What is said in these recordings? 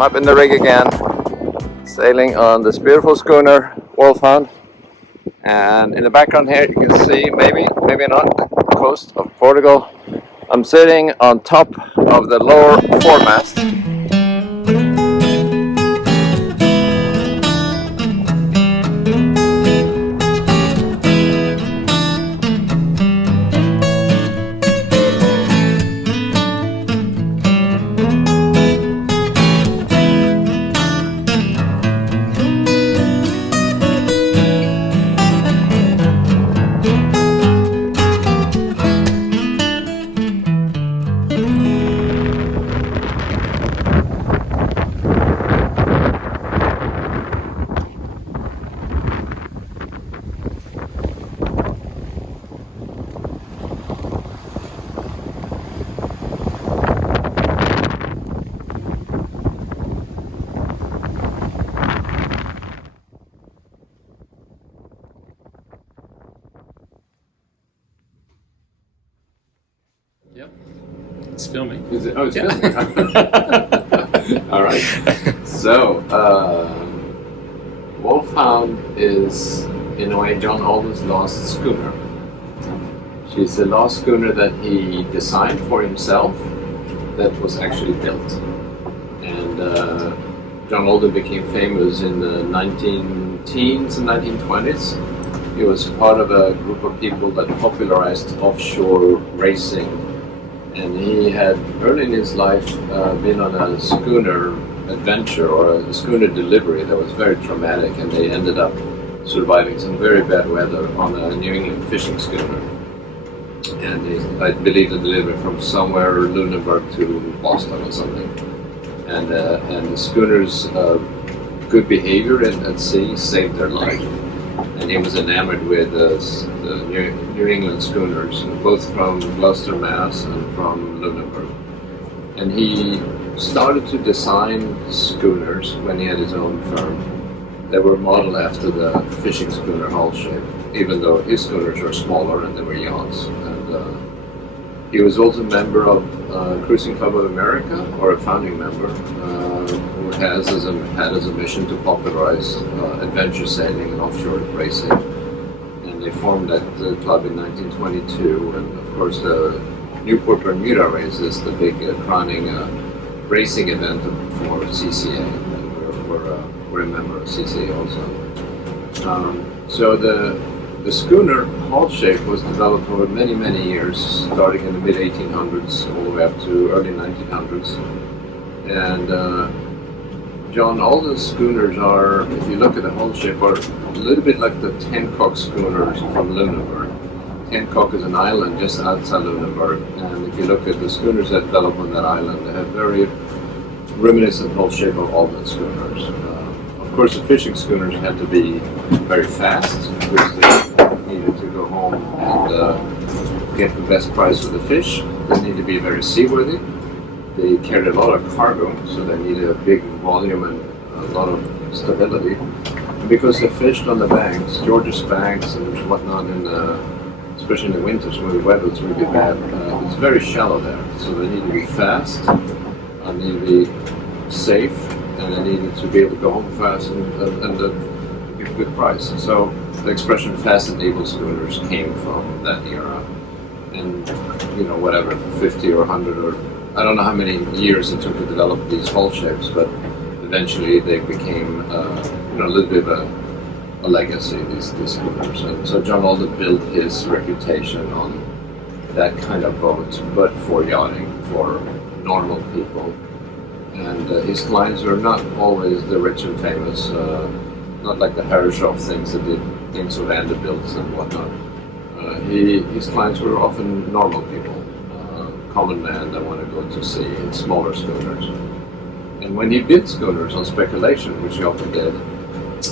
I'm up in the rig again, sailing on this beautiful schooner, Wolfhound. And in the background here you can see, maybe not, the coast of Portugal. I'm sitting on top of the lower foremast. Yep, it's filming. Is it? Oh, it's filming. All right. So, Wolfhound is, in a way, John Alden's lost schooner. She's the last schooner that he designed for himself that was actually built. And John Alden became famous in the 19-teens and 1920s. He was part of a group of people that popularized offshore racing. And he had early in his life been on a schooner adventure or a schooner delivery that was very traumatic, and they ended up surviving some very bad weather on a New England fishing schooner. And I believe they delivered from somewhere Lunenburg to Boston or something. And the schooner's good behavior at sea saved their life. And he was enamored with the New England schooners, both from Gloucester, Mass, and from Lunenburg. And he started to design schooners when he had his own firm. They were modeled after the fishing schooner hull shape, even though his schooners were smaller and they were yachts. And he was also a member of Cruising Club of America, or a founding member, who had as a mission to popularize adventure sailing and offshore racing. And they formed that club in 1922, and of course the Newport Bermuda race is the big crowning racing event for CCA, and we're a member of CCA also. So the schooner hull shape was developed over many years, starting in the mid-1800s all the way up to early 1900s. And John, all the schooners are, if you look at the hull shape, are a little bit like the Hancock schooners from Lunenburg. Hancock is an island just outside Lunenburg, and if you look at the schooners that develop on that island, they have very reminiscent hull shape of Alden schooners. Of course, the fishing schooners had to be very fast because they needed to go home and get the best price for the fish. They needed to be very seaworthy. They carried a lot of cargo, so they needed a big volume and a lot of stability. And because they fished on the banks, Georges Banks and whatnot, especially in the winters when the weather was really bad, it's very shallow there. So they need to be fast, they need to be safe, and they needed to be able to go home fast and get a good price. So the expression fast and able schooners came from that era. And, whatever, 50 or 100 or I don't know how many years it took to develop these hull shapes, but eventually they became a little bit of a legacy, these schooners. And so John Alden built his reputation on that kind of boat, but for yachting, for normal people. And his clients were not always the rich and famous, not like the Herreshoff things that did things of Vanderbilts and whatnot. His clients were often normal people, common man that want to go to sea in smaller schooners. And when he built schooners on speculation, which he often did,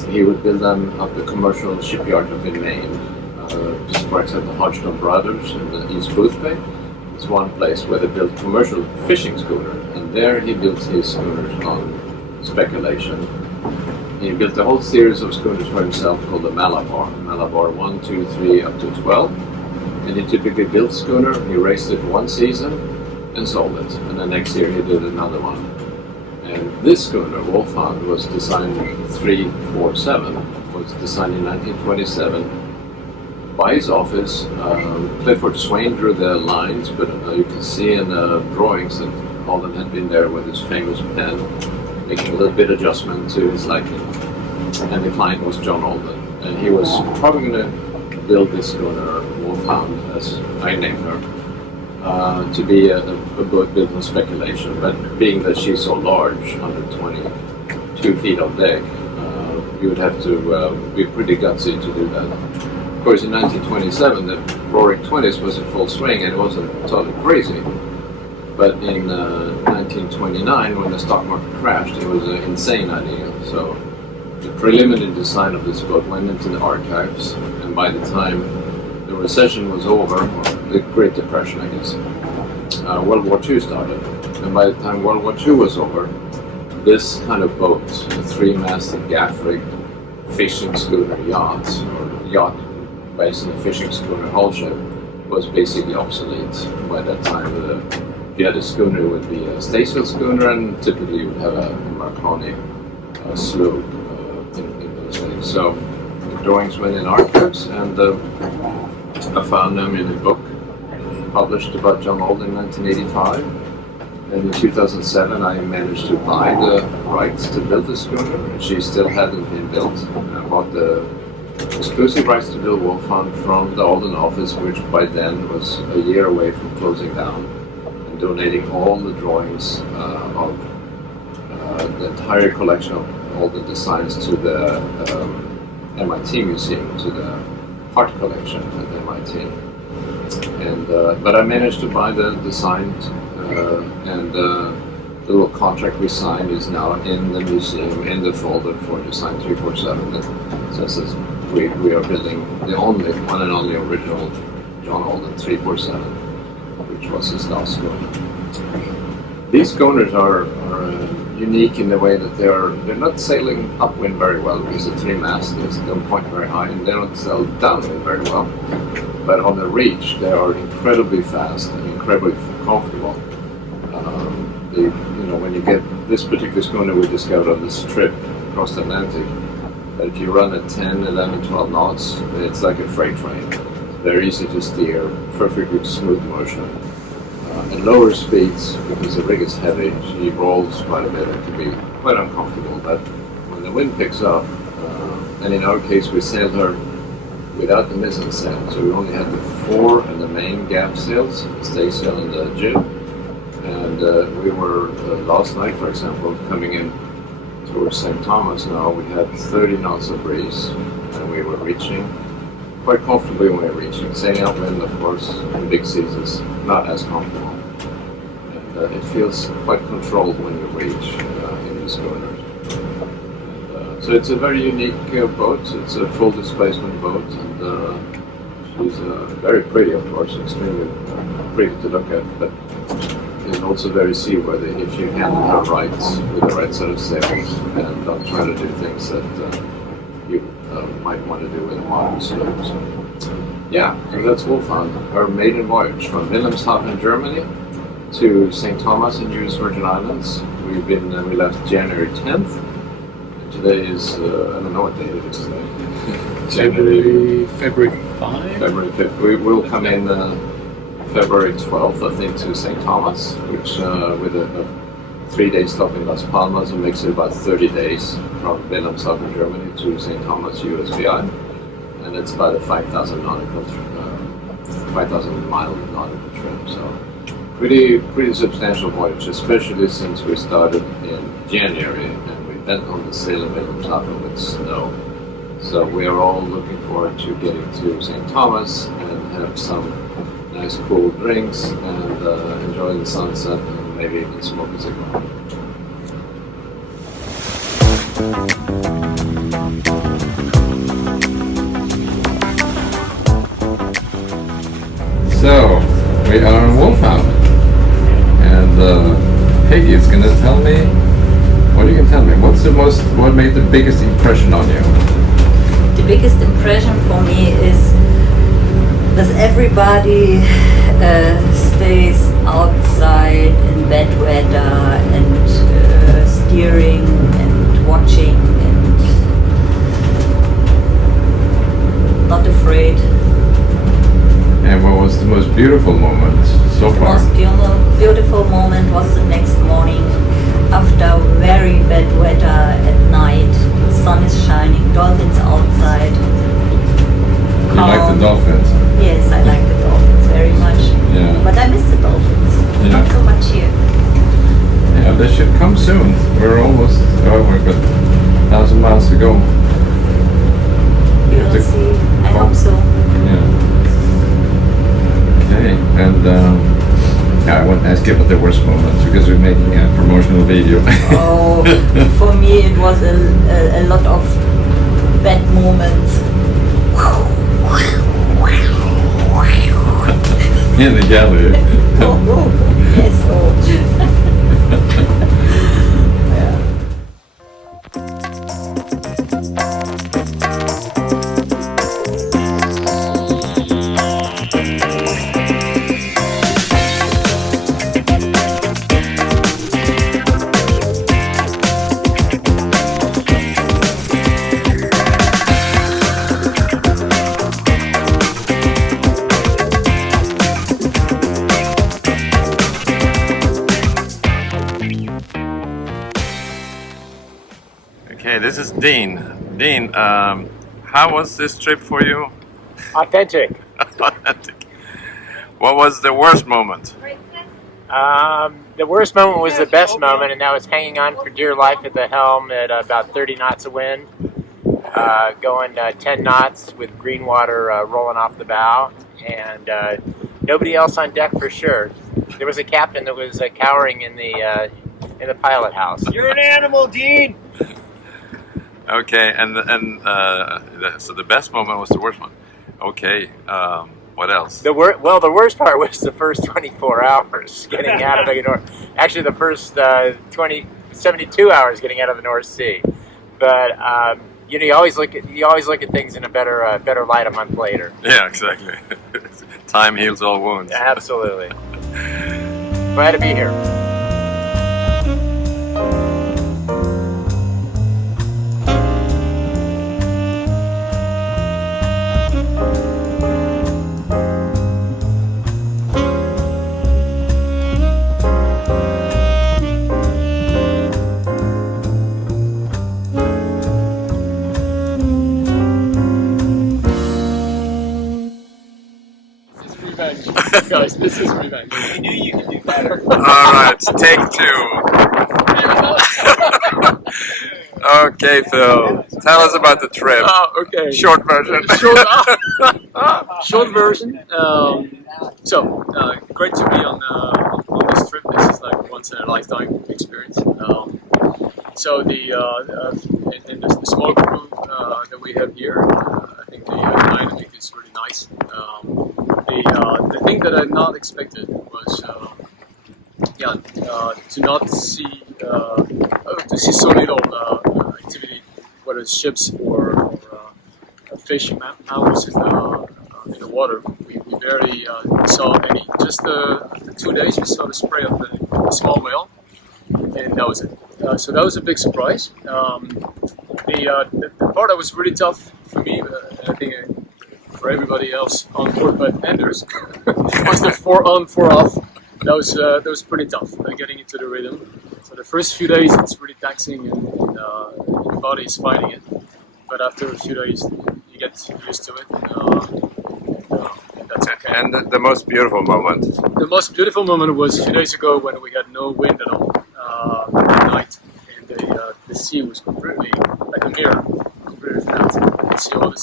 he would build them up the commercial shipyard up in Maine. For example, Hodgson Brothers in the East Booth Bay. It's one place where they built commercial fishing schooner, and there he built his schooners on speculation. He built a whole series of schooners for himself called the Malabar 1, 2, 3, up to 12. And he typically built schooner, he raced it for one season and sold it. And the next year he did another one. And This schooner, Wolfhound, was designed 347, was designed in 1927 by his office. Clifford Swain drew the lines, but you can see in the drawings that Alden had been there with his famous pen, making a little bit adjustment to his liking. And the client was John Alden. And he was probably going to build this schooner, Wolfhound, as I named her, to be a boat built on speculation. But being that she's so large, 122 feet on deck, you would have to be pretty gutsy to do that. Of course, in 1927, the Roaring Twenties was in full swing and it wasn't totally crazy. But in 1929, when the stock market crashed, it was an insane idea. So the preliminary design of this boat went into the archives, and by the time the recession was over, or the Great Depression, I guess, World War II started. And by the time World War II was over, this kind of boat, a three-masted gaff-rigged fishing schooner yacht, or yacht based on a fishing schooner hull ship, was basically obsolete by that time. If you had a schooner, it would be a staysail schooner, and typically you would have a Marconi sloop in those days. So the drawings went in archives, and I found them in a book published about John Alden in 1985. And in 2007, I managed to buy the rights to build the schooner, and she still hadn't been built. I bought the exclusive rights to build Wolfhound from the Alden office, which by then was a year away from closing down, and donating all the drawings of the entire collection of all the designs to the MIT Museum, to the art collection at MIT. And but I managed to buy the design, and the little contract we signed is now in the museum in the folder for Design 347 that says we are building the only one and only original John Alden 347, which was his last schooner. These schooners are unique in the way that they're not sailing upwind very well because the three masts don't point very high, and they don't sail downwind very well. But on the reach, they are incredibly fast and incredibly comfortable. When you get this particular schooner we discovered on this trip across the Atlantic, that if you run at 10, 11, 12 knots, it's like a freight train. Very easy to steer, perfectly smooth motion. At lower speeds, because the rig is heavy, she rolls quite a bit and can be quite uncomfortable. But when the wind picks up, and in our case we sailed her without the mizzen sail, so we only had the fore and the main gaff sails, the staysail and the jib. And we were, last night for example, coming in towards St. Thomas now, we had 30 knots of breeze, and we were reaching quite comfortably when we were reaching. Sailing upwind, of course, in big seas is not as comfortable. And it feels quite controlled when you reach in the schooner. So it's a very unique boat. It's a full displacement boat, and she's very pretty, of course, extremely pretty to look at, but is also very seaworthy if you handle her right with the right set of sails and don't try to do things that you might want to do with a modern sloop. So, yeah, so that's Wolfhound, her maiden voyage from Wilhelmshaven, Germany to St. Thomas in U.S. Virgin Islands. We left January 10th. Today is, I don't know what date it is today. February 5? February 5th. We will come in February 12th, I think, to St. Thomas, which with a 3-day stop in Las Palmas, it makes it about 30 days from Wilhelmshaven, Germany to St. Thomas, USVI. And it's about a 5,000 mile nautical trip. So pretty substantial voyage, especially since we started in January and we went on the sail in Wilhelmshaven with snow. So we are all looking forward to getting to St. Thomas and have some nice cool drinks and enjoy the sunset and maybe even smoke a cigar. So we are on Wolfhound, and Peggy is going to tell me. What are you going to tell me? What made the biggest impression on you? The biggest impression for me is that everybody stays outside in bad weather and steering and watching and not afraid. And what was the most beautiful moment so The far? most beautiful moment was the next morning after very bad weather at night. The sun is shining, dolphins outside. You like the dolphins? Yes, I like the dolphins very much. Yeah. But I miss the dolphins. Yeah. Not so much here. Yeah, they should come soon. We're almost over, but 1,000 miles to go. We will see. I hope so. Yeah. Okay, and I won't ask you about the worst moments because we're making a promotional video. Oh, for me it was a lot of bad moments. In the gallery. Oh, yes. Oh. Okay, this is Dean. Dean, how was this trip for you? Authentic. Authentic. What was the worst moment? The worst moment was the best moment, and that was hanging on for dear life at the helm at about 30 knots of wind, going 10 knots with green water rolling off the bow, and nobody else on deck for sure. There was a captain that was cowering in the pilot house. You're an animal, Dean. Okay, so the best moment was the worst one. Okay, what else? The worst part was the first 24 hours getting out of the North. Actually, the first 72 hours getting out of the North Sea. But you always look at things in a better light a month later. Yeah, exactly. Time heals all wounds. Absolutely. Glad to be here. Revenge. Guys, this is revenge. I knew you could do better. Alright, take two. Okay, Phil, tell us about the trip. Okay. Short version. Short version. Great to be on this trip. This is like a once in a lifetime experience. So in the small group that we have here, I think the dynamic is really nice. The thing that I not expected was to not see so little activity, whether it's ships or fish mammals in the water. We barely saw any. Just after 2 days, we saw the spray of a small whale, and that was it. So that was a big surprise. The part that was really tough for me, I think for everybody else on board but Anders, was the 4 on 4 off. That was pretty tough, getting into the rhythm. So the first few days it's really taxing and the body is fighting it. But after a few days you get used to it and that's okay. And the most beautiful moment? The most beautiful moment was a few days ago when we had no wind at all at night, and the sea was completely like a mirror, completely flat. You could see all the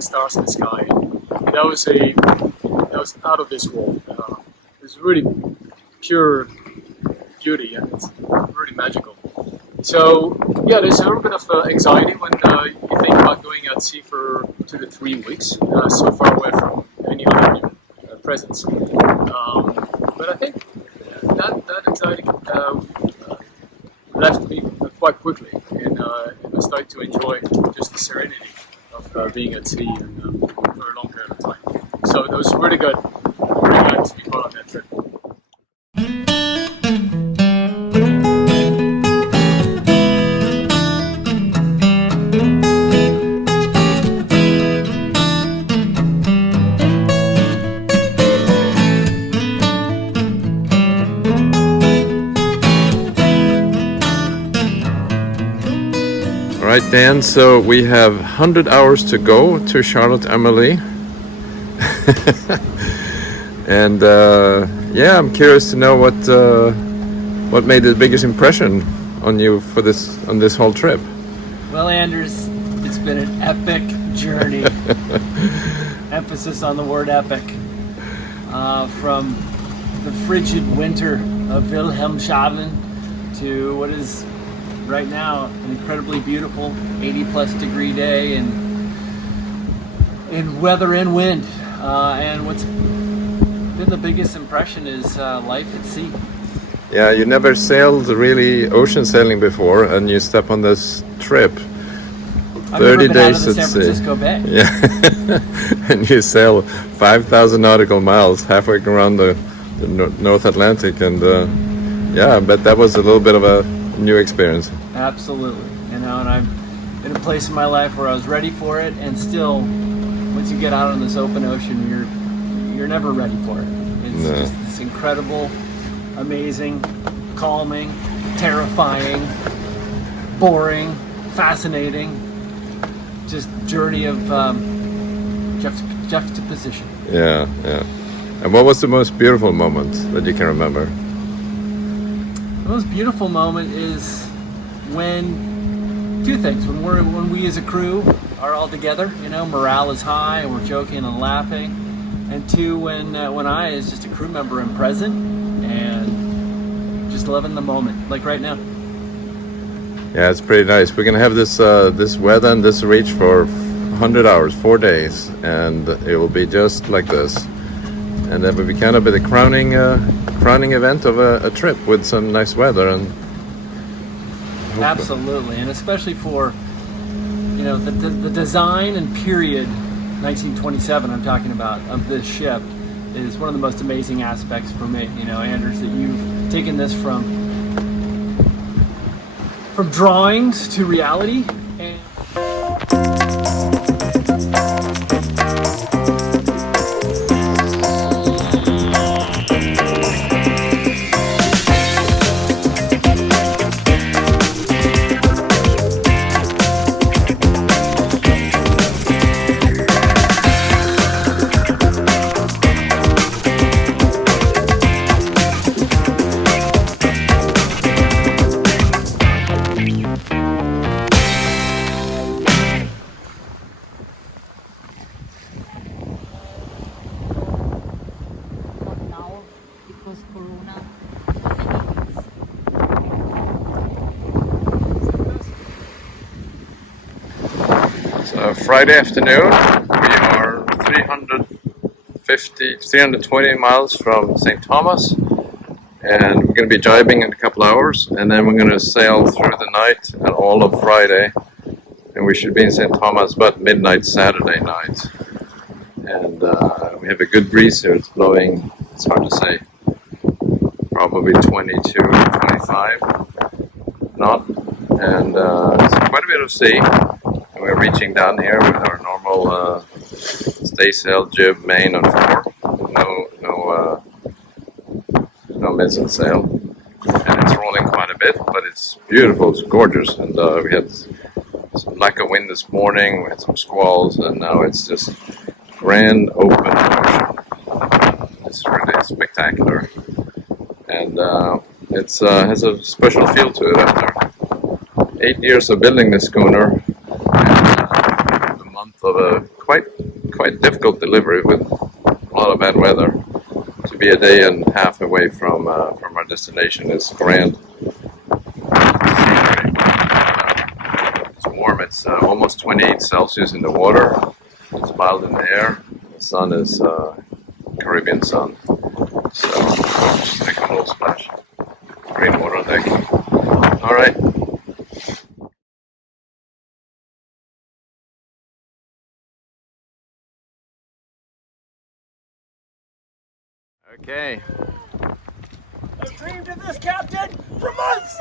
stars in the sky. And that was out of this world. It was really pure beauty, and it's really magical. So yeah, there's a little bit of anxiety when you think about going at sea for 2 to 3 weeks, so far away from any other human presence. But I think that anxiety left me quite quickly, and I started to enjoy just the serenity of being at sea and, for a long period of time. So that was really good. I'm really glad to be part of that trip. right, Dan, so we have 100 hours to go to Charlotte Amalie. And yeah, I'm curious to know what made the biggest impression on you for on this whole trip. Well, Anders, it's been an epic journey. Emphasis on the word epic. From the frigid winter of Wilhelmshaven to what is right now an incredibly beautiful 80+ degree day in weather and wind. And what's been the biggest impression is life at sea. Yeah, you never sailed really ocean sailing before, and you step on this trip. I've 30 never been days out of the at San sea. Francisco Bay. Yeah, and you sail 5,000 nautical miles halfway around the North Atlantic, and yeah, I bet that was a little bit of a new experience. Absolutely, you know, and I'm in a place in my life where I was ready for it, and still, once you get out on this open ocean, you're never ready for it. It's just this incredible, amazing, calming, terrifying, boring, fascinating, just journey of juxtaposition. Yeah, yeah. And what was the most beautiful moment that you can remember? The most beautiful moment is when two things: when we as a crew are all together, you know, morale is high and we're joking and laughing, and two, when I, as just a crew member, am present and just loving the moment, like right now. Yeah, it's pretty nice. We're gonna have this this weather and this reach for 100 hours, 4 days, and it will be just like this. And that will be kind of the crowning event of a trip with some nice weather. And absolutely, and especially for, you know, the design and period 1927 I'm talking about of this ship is one of the most amazing aspects for me. You know, Anders, that you've taken this from drawings to reality. And now because Corona. so Friday afternoon, we are 320 miles from St. Thomas, and we're going to be jibing in a couple hours, and then we're going to sail through the night and all of Friday, and we should be in St. Thomas about midnight Saturday night. And we have a good breeze here. It's blowing, it's hard to say, probably 22, 25 knot, and it's quite a bit of sea. And we're reaching down here with our normal staysail, jib, main, and fore. No mizzen sail, and it's rolling quite a bit, but it's beautiful, it's gorgeous, and we had some lack of wind this morning, we had some squalls, and now it's just grand open ocean. It's really spectacular, and it has a special feel to it after 8 years of building this schooner, and a month of a quite difficult delivery with a lot of bad weather. To be a day and a half away from our destination is grand. It's warm. It's almost 28 Celsius in the water. It's mild in the air. The sun is Caribbean sun. So just take a little splash. Great water on deck. All right. Okay. I've dreamed of this, Captain, for months!